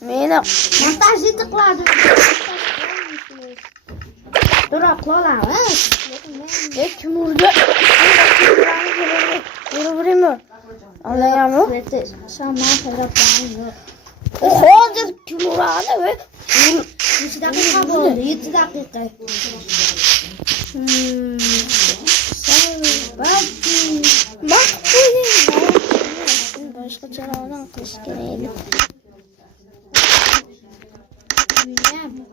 Meni montajni qiladim. Dura qilamiz. kim urdi? Vuraymi? Anlaganmi? Shaman qilib yo'q. Hozir kim uradi ve 3 daqiqa bo'ldi, 7 daqiqa. Bak başka çaradan kış gereği.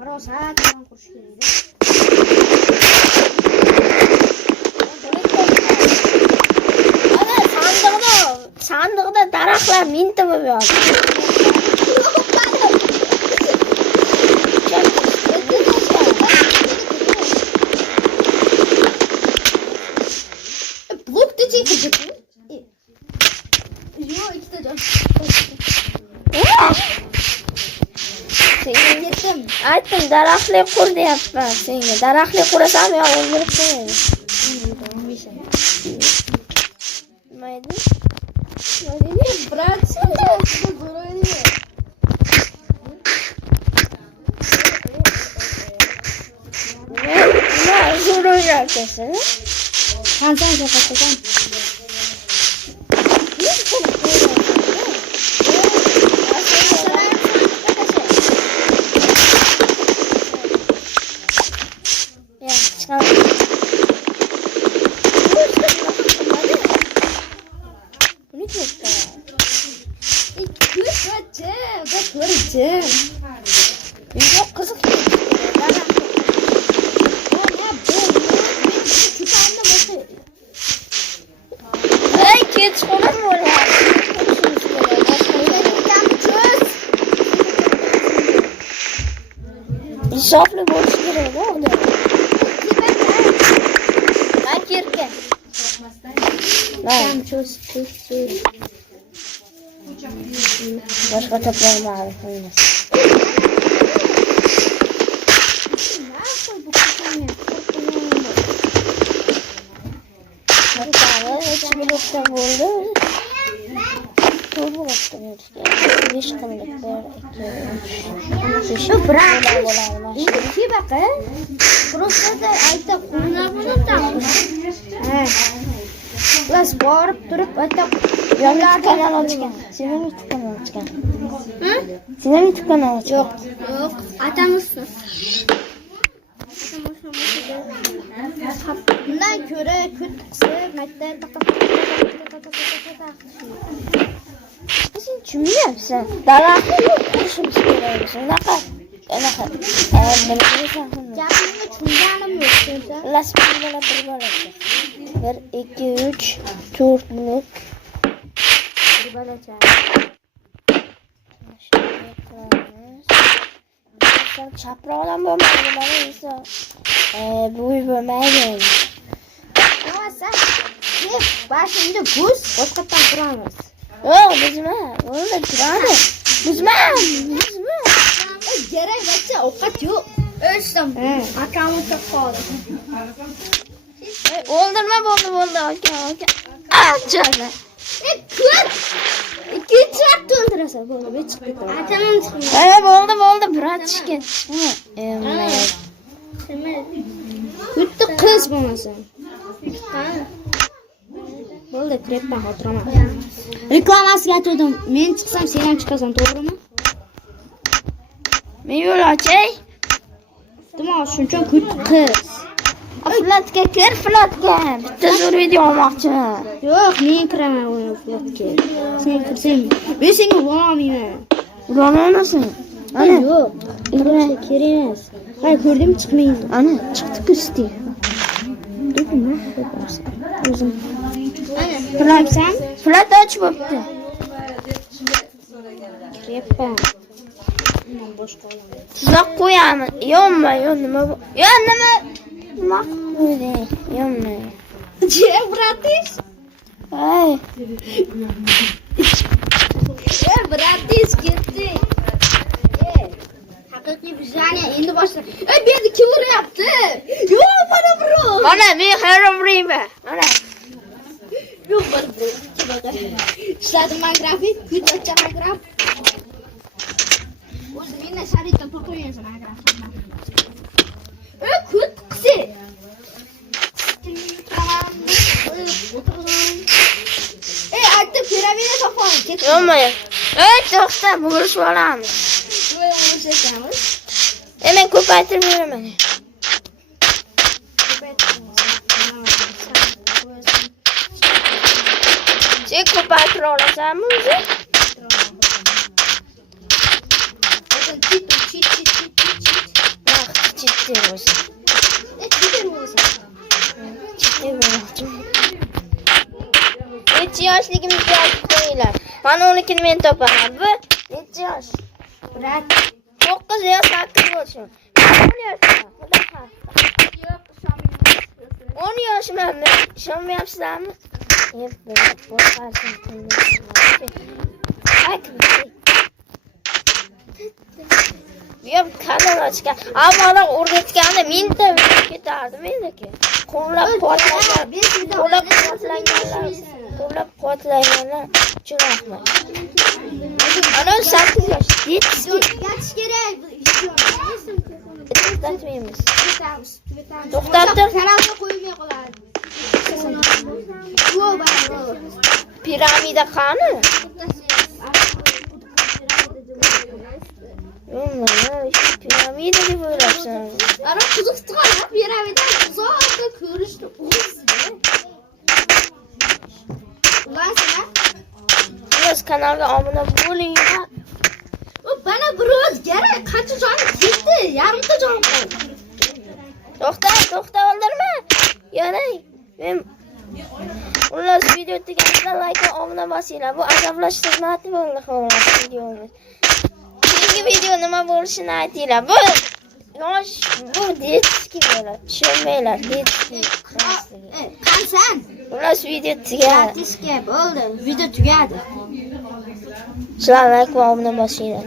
Rosa kuruş gereği. Sandıqda daraxtlar mingta bo'lib yotdi. Blokda çekecek mi? Yok, ikide de. Ketdim. Aytdim, daraxtli qur deyapman senga. Daraxtli qurasam yo o'ldirib qo'yaman. Nima edi? Brat, Nima zo'rayapsan? Qancha qilgan? Yok kızık. Hey geç falan mı var ya? İnsaflı borçları var orada. Ben kirke. Tamam, çöz. Başka toplarım abi. Blokta oldu. Torba baktım işte. 5 kımlıklar. 2 Bırak. İki bakı. Burası da ayta kullanılır. Las borib turib ayta Yanlış kanal açgan. Senin YouTube kanal açgan. Senin YouTube kanal açgan. Yok. Atamızsın. Bundan ko'ra kut qisib maktabda Sen tushunmayapsan. Daraxtni qurishimiz kerak. Shunaqa. Bilmaysan. gapimni tushunganim yo'q sensa. Las bir bola. 1 2 3 4 blok. Bir balacha. Sen chaproqdan bo'lmaydi, mana esa. Bu bo'lmaydi. Ama sen başında buz boshqatdan quramiz. Yo'q, buzma. O'lda turadi. Buzma. Kerak bo'lsa ovqat yo'q. O'shdim. Akamni qoldi. O'ldirma bo'ldi. Aka. Ajala. Kut. 2 saat o'ldirasan, bo'ldi, bir chiqib ketaman. Atamam Bo'ldi, chiqmaydi. bratishka. Bitta qiz bo'lmasa. Bo'ldi, krepdan xotiraman. Reklamasiga aytdim. Men chiqsam, sen ham chiqasan, to'g'rimi? Men yo'l ochay. Nima, shuncha qiz. Flatga kir, flatga. Bitta zo'r video olmoqchiman. Yo'q, men kiraman o'yin flatga. Sen kirsang, men senga borolmayman. Ulanolmasin. Ana, yo'q. Flatga kerak emas. Hay, ko'rdim, chiqmaydi. Ana, chiqdi-ku Steve. Nima yapasan? O'zim. Ana, kirabsan? Flat och bo'pti. Kreppa. Men boshqa olaman. Tuzoq qo'yaman. Yonma, nima bu? Nima? Nima qildi? Yonma. Je, bratis. Ay. Bratis ketdi. Haqiqiy vijaniya endi boshla. Bu yerda kim uryapti? Yo'q, mana bro. Mana men Herobrima. Mana. Yo'q, bro. Ishladim man grafik, videochaman graf. o'zi mendan sharitdan to'xtaversin agar. Kut qisi. Aytib piramida topamiz. Yo'qmi? To'xta, bo'lishib olamiz. Men ko'paytirib beraman. Sen ko'paytira olasanmi o'zi? Chittir o'zi. Necha yoshligimizga yozib qo'yinglar. Mana unikini men topaman. Bu necha yosh? 9 yosh 8 bo'lsin. 10 yoshman. Ishonmayapsizlarmi? Yo'q, kanal ochgan. Avvalo o'rgatganda mingta video ketardi meniki. Qo'llab-quvvatlaganlar uchun rahmat. Ana 8 yosh. Yetish kerak bu To'xtatmaymiz. To'xtatib, kanalga qo'yilmay qoladi. piramida qani? Piramida deb o'ylabsan. Ana qiziqtirgan piramida uzoqda ko'rishni o'zida. Biz kanalga obuna bo'ling. Bana biroz kerak. Qancha jon ketdi? Yarimta jon qoldi. To'xta, o'ldirma. Yana men ular video tugaganda like va obuna bosinglar. Bu azoblash xizmati bo'ldi xolos videomiz. Keyingi video nima bo'lishini aytinglar. Bu detski bo'ladi. Tushunmaylar, detski. Qansan? Ular video tugadi. Detski bo'ldi. Video tugadi. Sizlar like va obuna bosinglar.